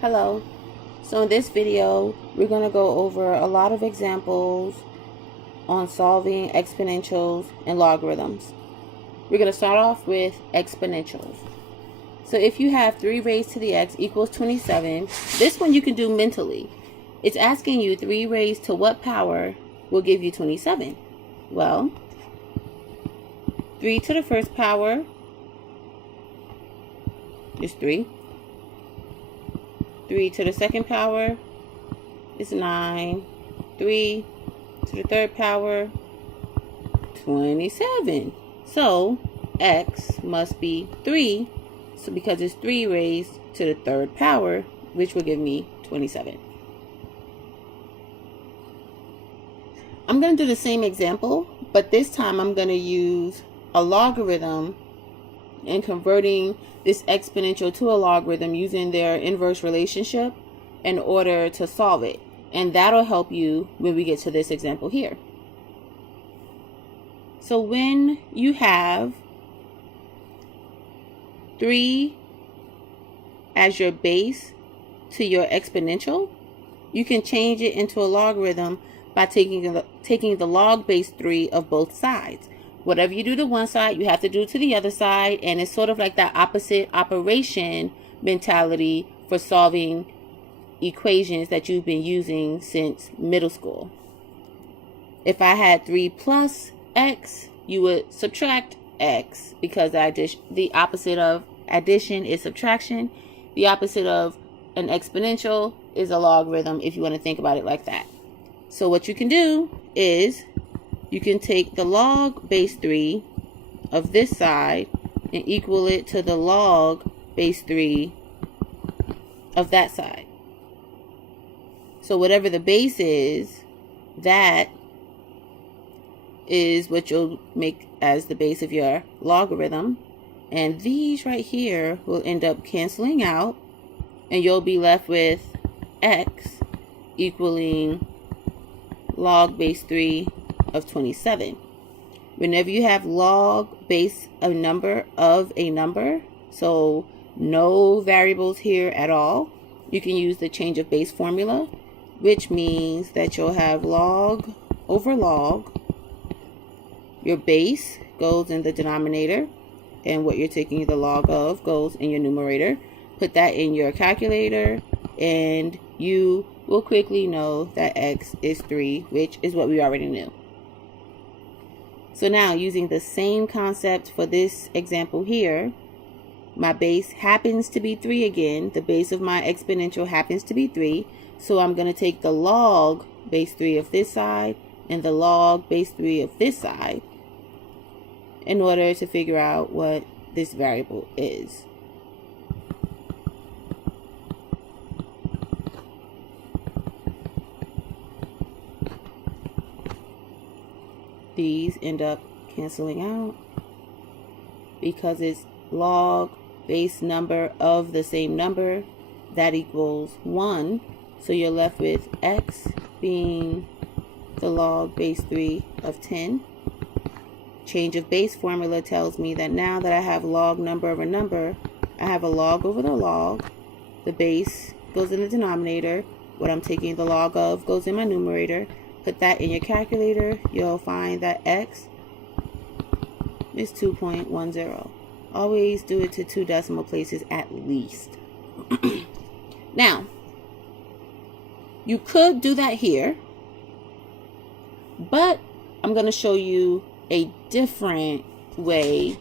Hello. So in this video, we're going to go over a lot of examples on solving exponentials and logarithms. We're going to start off with exponentials. So if you have 3 raised to the x equals 27, this one you can do mentally. It's asking you 3 raised to what power will give you 27? Well, 3 to the first power is 3. 3 to the second power is 9. 3 to the third power, 27. So x must be 3. So because it's 3 raised to the third power, which will give me 27. I'm going to do the same example, but this time I'm going to use a logarithm and converting this exponential to a logarithm using their inverse relationship in order to solve it. And that'll help you when we get to this example here. So when you have 3 as your base to your exponential, you can change it into a logarithm by taking the log base 3 of both sides. Whatever you do to one side, you have to do to the other side, and it's sort of like that opposite operation mentality for solving equations that you've been using since middle school. If I had 3 plus x, you would subtract x, because the opposite of addition is subtraction. The opposite of an exponential is a logarithm, if you want to think about it like that. So what you can do is you can take the log base 3 of this side and equal it to the log base 3 of that side. So whatever the base is, that is what you'll make as the base of your logarithm. And these right here will end up canceling out, and you'll be left with x equaling log base 3 of 27. Whenever you have log base of a number, so no variables here at all, you can use the change of base formula, which means that you'll have log over log. Your base goes in the denominator, and what you're taking the log of goes in your numerator. Put that in your calculator, and you will quickly know that x is 3, which is what we already knew. So now, using the same concept for this example here, my base happens to be 3 again. The base of my exponential happens to be 3. So I'm going to take the log base 3 of this side and the log base 3 of this side in order to figure out what this variable is. These end up canceling out because it's log base number of the same number. That equals 1. So you're left with x being the log base 3 of 10. Change of base formula tells me that now that I have log number over number, I have a log over the log. The base goes in the denominator. What I'm taking the log of goes in my numerator. Put that in your calculator. You'll find that x is 2.10. Always do it to 2 decimal places at least. Now, you could do that here, but I'm going to show you a different way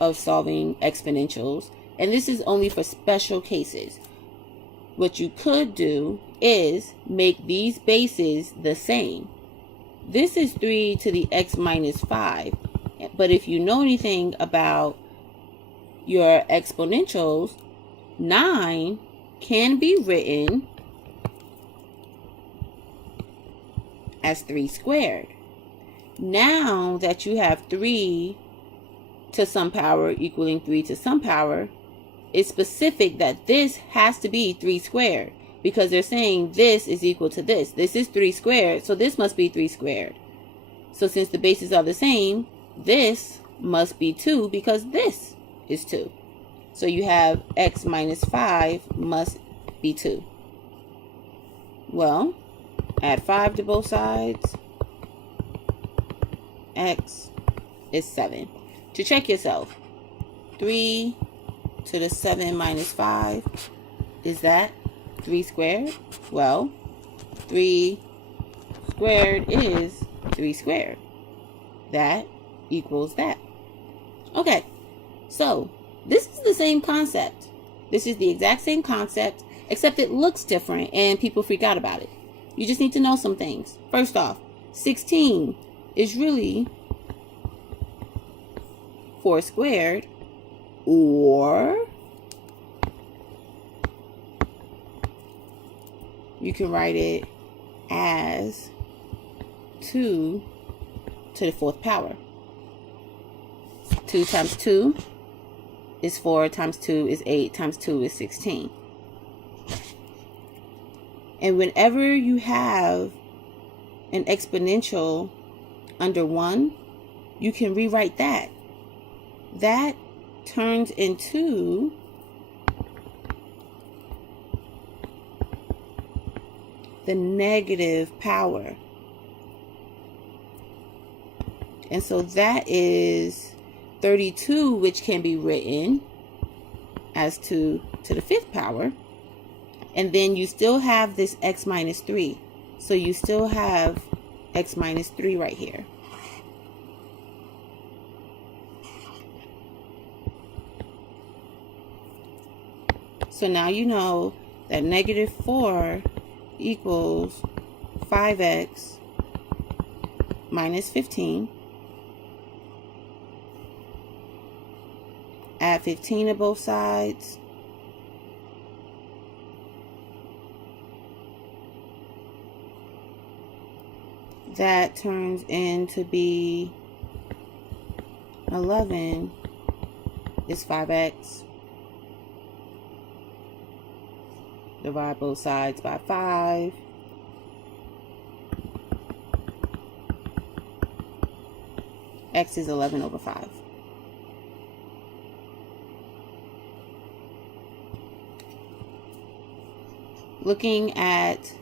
of solving exponentials, and this is only for special cases. What you could do is make these bases the same. This is 3 to the x minus 5, but if you know anything about your exponentials, 9 can be written as 3 squared. Now that you have 3 to some power equaling 3 to some power, it's specific that this has to be 3 squared, because they're saying this is equal to this. This is 3 squared, so this must be 3 squared. So since the bases are the same, this must be 2 because this is 2. So you have x minus 5 must be 2. Well, add 5 to both sides. X is 7. To check yourself, 3 to the 7 minus 5, is that 3 squared? Well, 3 squared is 3 squared. That equals that. Okay, so this is the same concept. This is the exact same concept, except it looks different and people freak out about it. You just need to know some things. First off, 16 is really 4 squared, or you can write it as 2 to the 4th power. 2 times 2 is 4, times 2 is 8, times 2 is 16. And whenever you have an exponential under 1, you can rewrite that. That turns into the negative power. And so that is 32, which can be written as 2 to the 5th power. And then you still have this x minus 3. So you still have x minus 3 right here. So now you know that negative 4 equals 5x minus 15. Add 15 to both sides. That turns into be 11 is 5x. Divide both sides by 5. X is 11 over 5. Looking at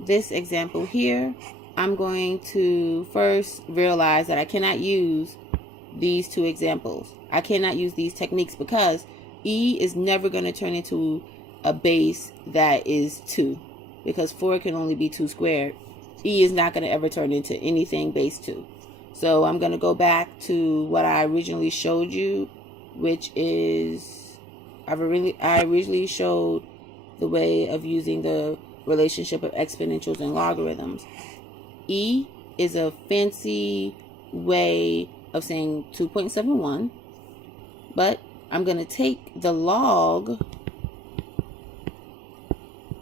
this example here, I'm going to first realize that I cannot use these two examples. I cannot use these techniques because E is never going to turn into a base that is 2, because 4 can only be 2 squared. E is not going to ever turn into anything base 2. So I'm going to go back to what I originally showed you, which is I originally showed the way of using the relationship of exponentials and logarithms. E is a fancy way of saying 2.71, but I'm going to take the log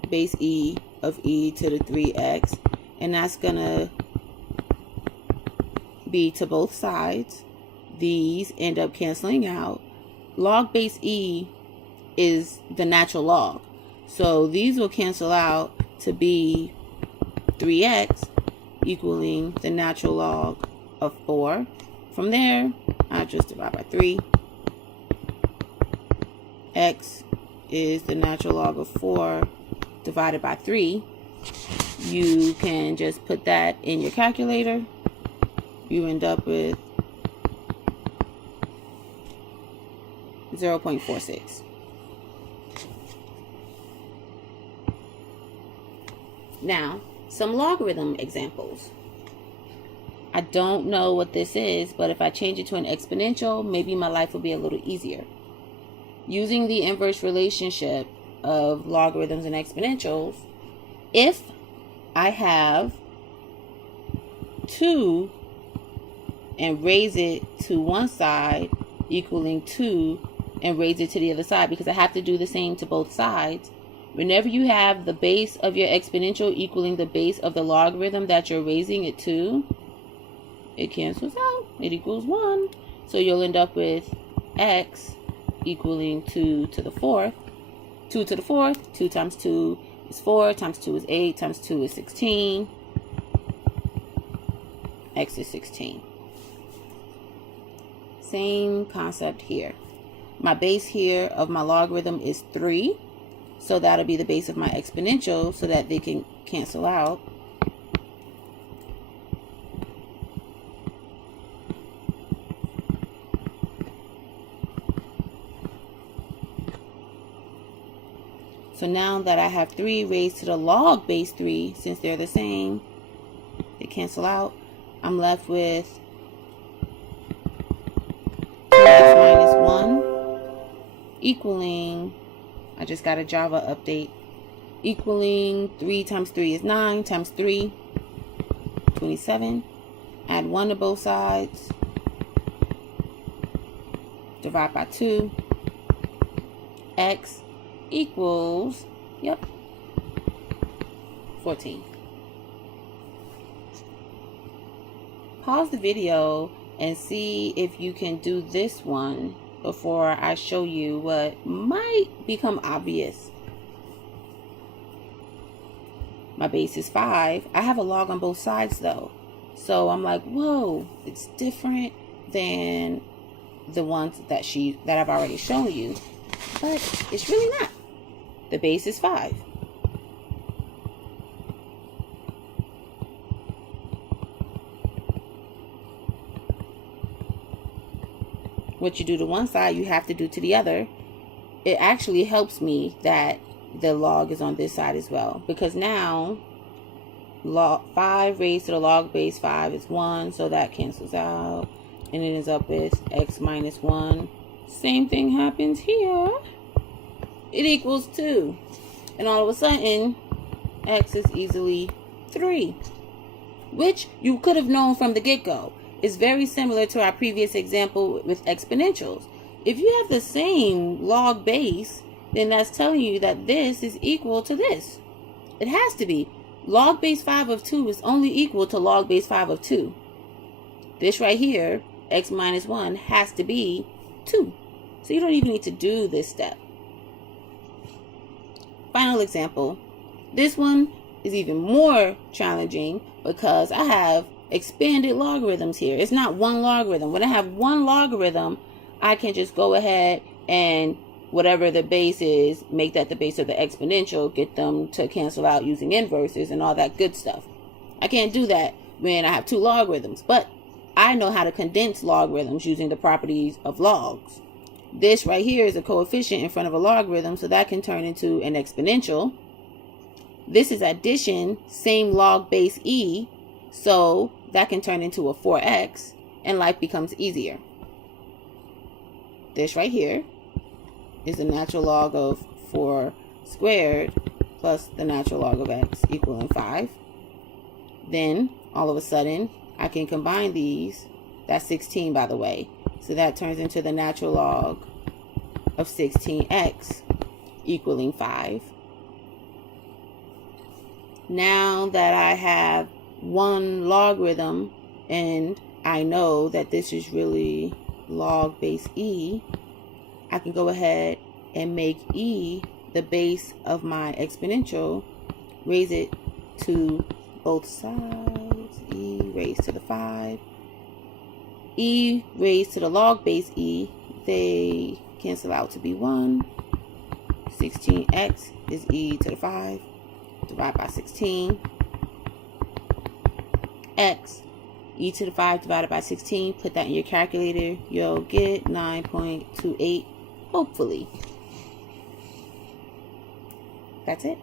base E of E to the 3x, and that's going to be to both sides. These end up canceling out. Log base E is the natural log, so these will cancel out to be 3x equaling the natural log of 4. From there, I just divide by 3. X is the natural log of 4 divided by 3. You can just put that in your calculator. You end up with 0.46. Now, some logarithm examples. I don't know what this is, but if I change it to an exponential, maybe my life will be a little easier. Using the inverse relationship of logarithms and exponentials, if I have 2 and raise it to one side equaling 2 and raise it to the other side, because I have to do the same to both sides. Whenever you have the base of your exponential equaling the base of the logarithm that you're raising it to, it cancels out. It equals 1. So you'll end up with x equaling 2 to the 4th. 2 to the 4th, 2 times 2 is 4, times 2 is 8, times 2 is 16. X is 16. Same concept here. My base here of my logarithm is 3. So that'll be the base of my exponential so that they can cancel out. So now that I have 3 raised to the log base 3, since they're the same, they cancel out, I'm left with 2x minus 1 equaling, I just got a Java update, equaling 3 times 3 is 9 times 3, 27. Add 1 to both sides. Divide by 2. X equals, 14. Pause the video and see if you can do this one before I show you what might become obvious. My base is 5. I have a log on both sides though. So I'm like, whoa, it's different than the ones that I've already shown you. But it's really not. The base is 5. What you do to one side, you have to do to the other. It actually helps me that the log is on this side as well, because now 5 raised to the log base 5 is 1, so that cancels out, and it ends up with x minus 1. Same thing happens here. It equals 2, and all of a sudden x is easily 3, which you could have known from the get-go. It's very similar to our previous example with exponentials. If you have the same log base, then that's telling you that this is equal to this. It has to be. Log base 5 of 2 is only equal to log base 5 of 2. This right here, x minus 1, has to be 2. So you don't even need to do this step. Final example. This one is even more challenging because I have expanded logarithms here. It's not one logarithm. When I have one logarithm, I can just go ahead and whatever the base is, make that the base of the exponential, get them to cancel out using inverses and all that good stuff. I can't do that when I have 2 logarithms, but I know how to condense logarithms using the properties of logs. This right here is a coefficient in front of a logarithm, so that can turn into an exponential. This is addition, same log base e, so that can turn into a 4x, and life becomes easier. This right here is the natural log of 4 squared plus the natural log of x equaling 5. Then, all of a sudden, I can combine these. That's 16, by the way. So that turns into the natural log of 16x equaling 5. Now that I have one logarithm and I know that this is really log base e, I can go ahead and make e the base of my exponential, raise it to both sides, e raised to the 5, e raised to the log base e, they cancel out to be 1, 16x is e to the 5, divide by 16, x, e to the 5 divided by 16, put that in your calculator, you'll get 9.28, hopefully. That's it.